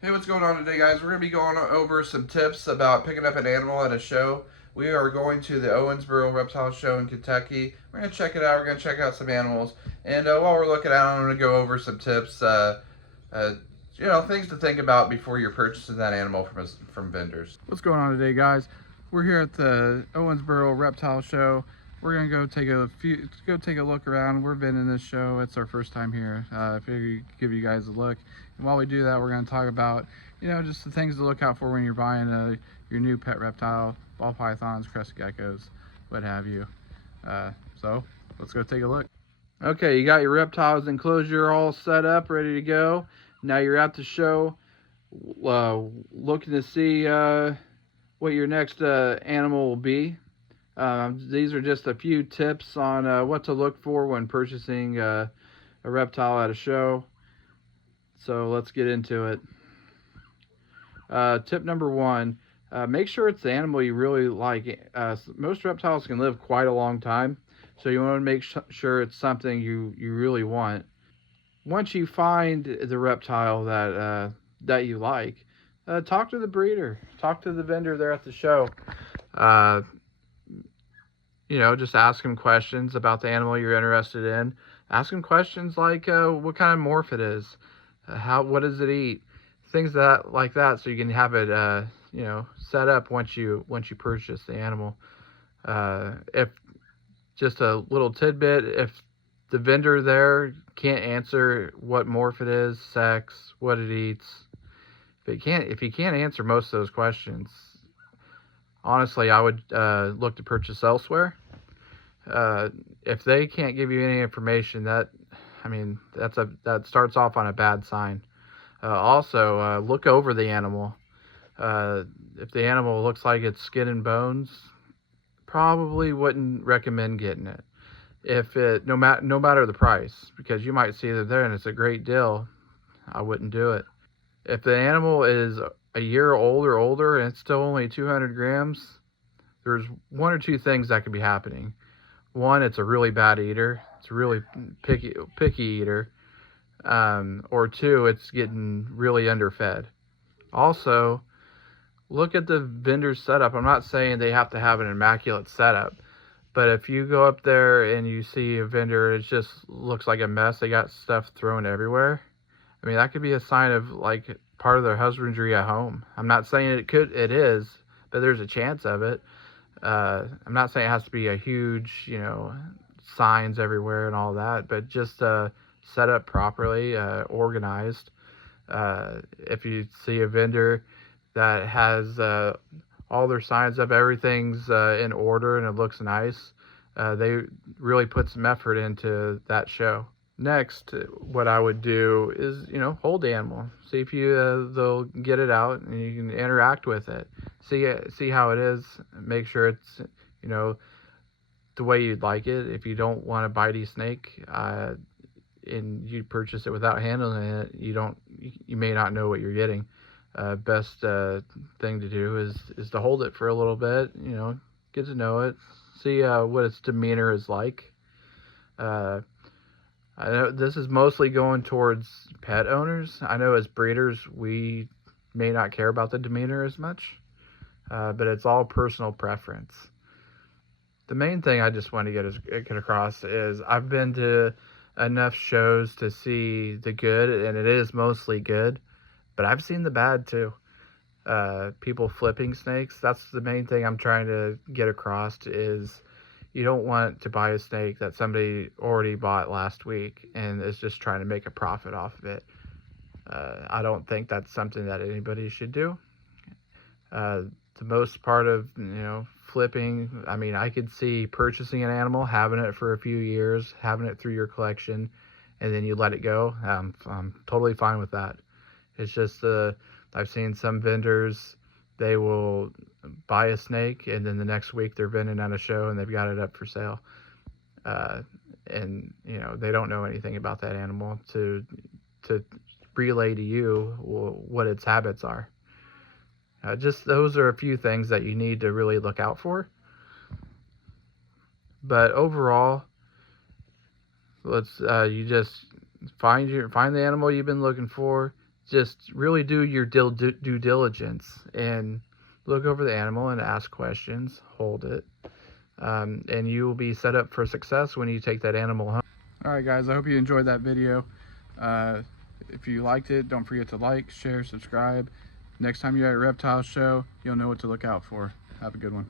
Hey, what's going on today, guys? We're going to be going over some tips about picking up an animal at a show. We are going to the Owensboro Reptile Show in Kentucky. We're going to check it out. We're going to check out some animals. And while we're looking at it, I'm going to go over some tips, uh, things to think about before you're purchasing that animal from vendors. What's going on today, guys? We're here at the Owensboro Reptile Show. We're gonna go take a look around. We've been in this show. It's our first time here. I figured give you guys a look. And while we do that, we're gonna talk about, just the things to look out for when you're buying your new pet reptile, ball pythons, crested geckos, what have you. So let's go take a look. Okay, you got your reptiles enclosure all set up, ready to go. Now you're at the show, looking to see what your next animal will be. These are just a few tips on what to look for when purchasing a reptile at a show. So let's get into it. Tip number one, make sure it's the animal you really like. Most reptiles can live quite a long time, so you want to make sure it's something you really want. Once you find the reptile that you like, talk to the breeder, talk to the vendor there at the show. Uh, just ask them questions about the animal you're interested in. Ask them questions like what kind of morph it is, what does it eat, things like that, so you can have it set up once you purchase the animal. If just a little tidbit, if the vendor there can't answer what morph it is, sex, what it eats, if he can't answer most of those questions, honestly, I would look to purchase elsewhere. If they can't give you any information, that starts off on a bad sign. Also, look over the animal. If the animal looks like it's skin and bones, probably wouldn't recommend getting it. If it no matter the price, because you might see that there and it's a great deal, I wouldn't do it. If the animal is a year old or older and it's still only 200 grams, there's one or two things that could be happening. One, it's a really bad eater. It's a really picky eater. Or two, it's getting really underfed. Also, look at the vendor's setup. I'm not saying they have to have an immaculate setup, but if you go up there and you see a vendor, it just looks like a mess. They got stuff thrown everywhere. That could be a sign of like part of their husbandry at home. I'm not saying it is, but there's a chance of it. I'm not saying it has to be a huge, signs everywhere and all that, but just set up properly, organized. If you see a vendor that has all their signs up, everything's in order and it looks nice, they really put some effort into that show. Next, what I would do is, hold the animal. See if they'll get it out and you can interact with it. See how it is. Make sure it's, the way you'd like it. If you don't want a bitey snake, and you purchase it without handling it, you may not know what you're getting. Best thing to do is to hold it for a little bit. Get to know it. See what its demeanor is like. I know this is mostly going towards pet owners. I know as breeders, we may not care about the demeanor as much, but it's all personal preference. The main thing I just want to get across is I've been to enough shows to see the good, and it is mostly good, but I've seen the bad too. People flipping snakes. That's the main thing I'm trying to get across is you don't want to buy a snake that somebody already bought last week and is just trying to make a profit off of it. I don't think that's something that anybody should do. The most part of, flipping, I could see purchasing an animal, having it for a few years, having it through your collection, and then you let it go. I'm totally fine with that. It's just I've seen some vendors, they will buy a snake and then the next week they're vending at a show and they've got it up for sale. And they don't know anything about that animal to relay to you what its habits are. Just those are a few things that you need to really look out for. But overall, you just find the animal you've been looking for. just really do your due diligence and look over the animal and ask questions, hold it, and you will be set up for success when you take that animal home. All right, guys, I hope you enjoyed that video. If you liked it, don't forget to like, share, subscribe. Next time you're at a reptile show, you'll know what to look out for. Have a good one.